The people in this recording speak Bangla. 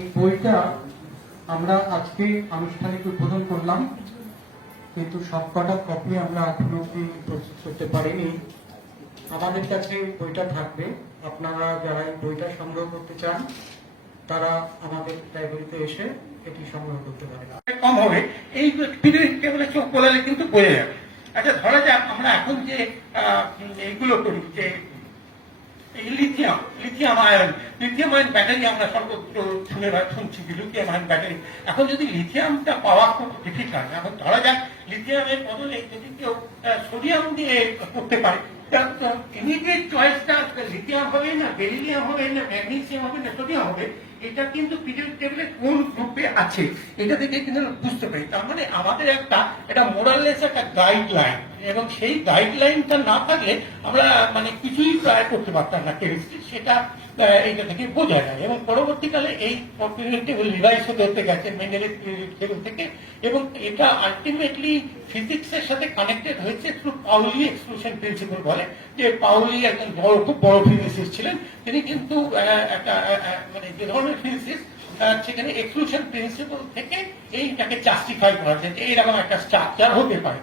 এই বইটা আমরা আজকে আনুষ্ঠানিক উদ্বোধন করলাম, কিন্তু সবকটা কপি আমরা এখনও প্রস্তুত করতে পারিনি। আমাদের কাছে বইটা থাকবে। আপনারা যারা বইটা সংগ্রহ করতে চান, তারা আমাদের লাইব্রেরিতে এসে এটি সংগ্রহ করতে পারেন। কম হবে। এই পিরিয়ড টেবিলে চোখ বোলালে কিন্তু বোঝা যাবে। আচ্ছা ধরা যাক আমরা এখন যে এইগুলো করি, যে lithium lithium ion. Lithium ion battery আমরা সর্বত্র শুনে শুনছি লিথিয়াম আয়ন ব্যাটারি। এখন যদি লিথিয়ামটা পাওয়া খুব ডিফিকাল্ট এখন ধরা যাক লিথিয়ামের বদলে যদি কেউ সোডিয়াম দিয়ে করতে পারে ইমিডিয়েট চয়েসটা লিথিয়াম হবে না বেরিলিয়াম হবে না ম্যাগনেসিয়াম হবে না সোডিয়াম হবে এটা কিন্তু পিরিয়ড টেবিলে কোন গ্রুপে আছে? এটা থেকে কিন্তু বুঝতে পারি। তার মানে আমাদের একটা, এটা মোরাললেস একটা গাইডলাইন এবং সেই গাইডলাইনটা না থাকলে আমরা মানে কিছুই ট্রাই করতে পারতাম না কেমিস্ট্রি সেটা এইটা থেকে বোঝা যায়। এবং পরবর্তীকালে এই টেবিল রিভাইজ হতে গেছে মেন্ডেলের টেবিল থেকে। এবং এটা আলটিমেটলি ফিজিক্সের সাথে কানেক্টেড হয়েছে থ্রু পাউলি এক্সক্লুশন প্রিন্সিপাল বলে, যে পাউলি একজন বড়, খুব বড় ফিজিসিস্ট ছিলেন। তিনি কিন্তু মানে যে ধরনের ফিজিসিস্ট সেখানে এক্সক্লুশন প্রিন্সিপাল থেকে এইটাকে জাস্টিফাই করা যায় এইরকম একটা স্ট্রাকচার হতে পারে।